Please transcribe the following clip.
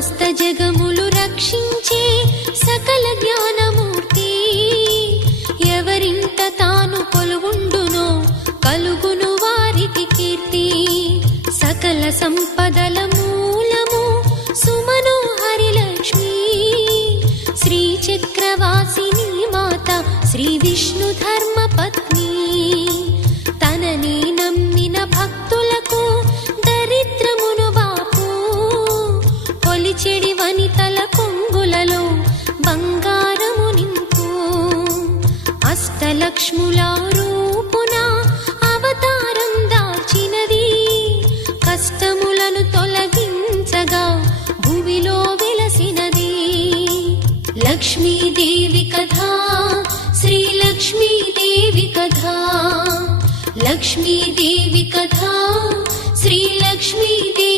సమస్త జగములు రక్షించే సకల జ్ఞానమూర్తి, ఎవరింట తాను కొలువుండునో కలుగును వారికి కీర్తి. సకల సంపదల మూలము సుమనోహరి లక్ష్మి, శ్రీ చక్రవాసిని మాత శ్రీ విష్ణు ధర్మ పత్ని. తనని నమ్మిన భక్తులకు దరిద్రమును బాపు, కొలిచెడి వనితల కొంగులలో బంగారము నింపు. అష్టలక్ష్ముల రూపున అవతారం దాల్చినది, కష్టములను తొలగించగా భూమిలో వెలసినది. లక్ష్మీదేవి కథ, శ్రీ లక్ష్మీదేవి కథ, లక్ష్మీదేవి కథ,